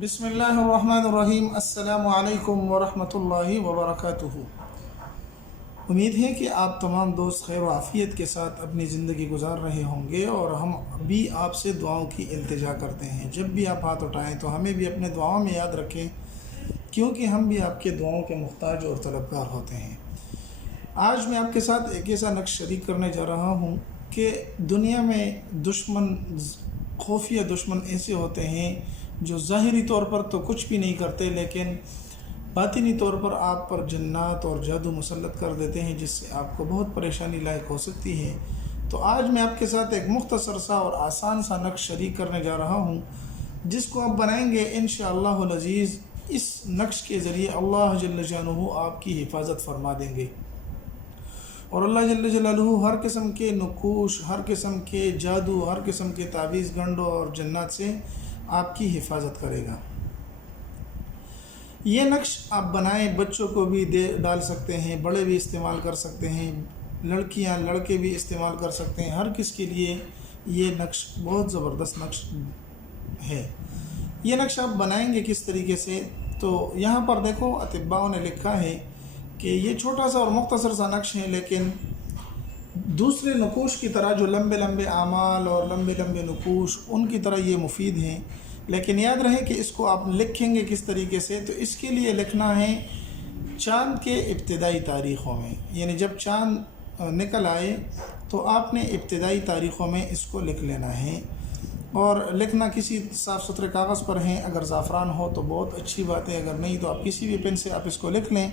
بسم اللہ الرحمن الرحیم۔ السلام علیکم ورحمۃ اللہ وبرکاتہ۔ امید ہے کہ آپ تمام دوست خیر و عافیت کے ساتھ اپنی زندگی گزار رہے ہوں گے، اور ہم بھی آپ سے دعاؤں کی التجا کرتے ہیں۔ جب بھی آپ ہاتھ اٹھائیں تو ہمیں بھی اپنے دعاؤں میں یاد رکھیں، کیونکہ ہم بھی آپ کے دعاؤں کے محتاج اور طلبگار ہوتے ہیں۔ آج میں آپ کے ساتھ ایک ایسا نقش شریک کرنے جا رہا ہوں کہ دنیا میں خفیہ دشمن ایسے ہوتے ہیں جو ظاہری طور پر تو کچھ بھی نہیں کرتے، لیکن باطنی طور پر آپ پر جنات اور جادو مسلط کر دیتے ہیں، جس سے آپ کو بہت پریشانی لاحق ہو سکتی ہے۔ تو آج میں آپ کے ساتھ ایک مختصر سا اور آسان سا نقش شریک کرنے جا رہا ہوں، جس کو آپ بنائیں گے انشاءاللہ العزیز۔ اس نقش کے ذریعے اللہ جل جلالہ آپ کی حفاظت فرما دیں گے، اور اللہ جل جلالہ ہر قسم کے نقوش، ہر قسم کے جادو، ہر قسم کے تعویذ گنڈوں اور جنات سے آپ کی حفاظت کرے گا۔ یہ نقش آپ بنائیں، بچوں کو بھی ڈال سکتے ہیں، بڑے بھی استعمال کر سکتے ہیں، لڑکیاں لڑکے بھی استعمال کر سکتے ہیں، ہر کس کے لیے یہ نقش بہت زبردست نقش ہے۔ یہ نقش آپ بنائیں گے کس طریقے سے؟ تو یہاں پر دیکھو، اطباء نے لکھا ہے کہ یہ چھوٹا سا اور مختصر سا نقش ہے، لیکن دوسرے نقوش کی طرح جو لمبے لمبے اعمال اور لمبے لمبے نقوش، ان کی طرح یہ مفید ہیں۔ لیکن یاد رہے کہ اس کو آپ لکھیں گے کس طریقے سے؟ تو اس کے لیے لکھنا ہے چاند کے ابتدائی تاریخوں میں، یعنی جب چاند نکل آئے تو آپ نے ابتدائی تاریخوں میں اس کو لکھ لینا ہے، اور لکھنا کسی صاف ستھرے کاغذ پر ہیں۔ اگر زعفران ہو تو بہت اچھی بات ہے، اگر نہیں تو آپ کسی بھی پین سے آپ اس کو لکھ لیں۔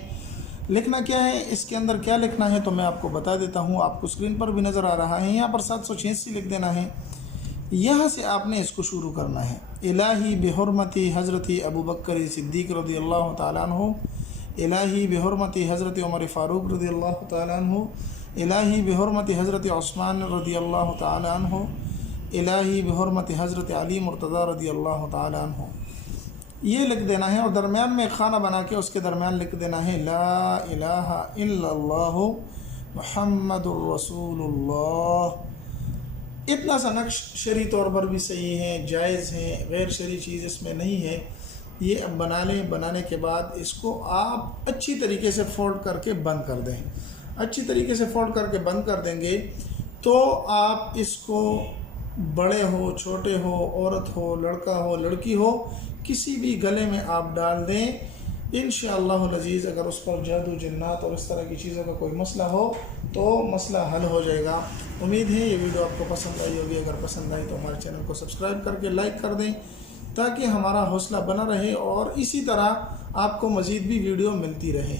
لکھنا کیا ہے، اس کے اندر کیا لکھنا ہے تو میں آپ کو بتا دیتا ہوں۔ آپ کو اسکرین پر بھی نظر آ رہا ہے، یہاں پر 786 لکھ دینا ہے۔ یہاں سے آپ نے اس کو شروع کرنا ہے۔ الہی بحرمتی حضرت ابو بکر صدیق رضی اللہ تعالیٰ عنہ، الہی بحرمتی حضرت عمر فاروق رضی اللہ تعالیٰ عنہ، الہی بحرمتی حضرت عثمان رضی اللہ تعالیٰ عنہ، الہی بحرمت حضرت علی مرتضیٰ رضی اللہ تعالیٰ عنہ۔ یہ لکھ دینا ہے، اور درمیان میں ایک خانہ بنا کے اس کے درمیان لکھ دینا ہے لا الہ الا اللہ محمد الرسول اللہ۔ اتنا سا نقش شرعی طور پر بھی صحیح ہے، جائز ہے، غیر شرعی چیز اس میں نہیں ہے۔ یہ اب بنا لیں۔ بنانے کے بعد اس کو آپ اچھی طریقے سے فولڈ کر کے بند کر دیں۔ اچھی طریقے سے فولڈ کر کے بند کر دیں گے تو آپ اس کو بڑے ہو، چھوٹے ہو، عورت ہو، لڑکا ہو، لڑکی ہو، کسی بھی گلے میں آپ ڈال دیں انشاءاللہ العزیز۔ اگر اس پر جادو، جنات اور اس طرح کی چیزوں کا کوئی مسئلہ ہو تو مسئلہ حل ہو جائے گا۔ امید ہے یہ ویڈیو آپ کو پسند آئی ہوگی۔ اگر پسند آئی تو ہمارے چینل کو سبسکرائب کر کے لائک کر دیں، تاکہ ہمارا حوصلہ بنا رہے اور اسی طرح آپ کو مزید بھی ویڈیو ملتی رہے،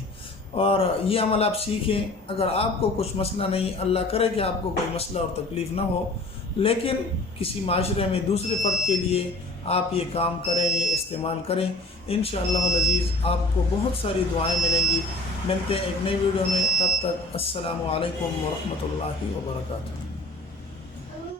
اور یہ عمل آپ سیکھیں۔ اگر آپ کو کچھ مسئلہ نہیں، اللہ کرے کہ آپ کو کوئی مسئلہ اور تکلیف نہ ہو، لیکن کسی معاشرے میں دوسرے فرد کے لیے آپ یہ کام کریں، یہ استعمال کریں، انشاءاللہ العزیز آپ کو بہت ساری دعائیں ملیں گی۔ ملتے ہیں ایک نئی ویڈیو میں، تب تک السلام علیکم ورحمۃ اللہ وبرکاتہ۔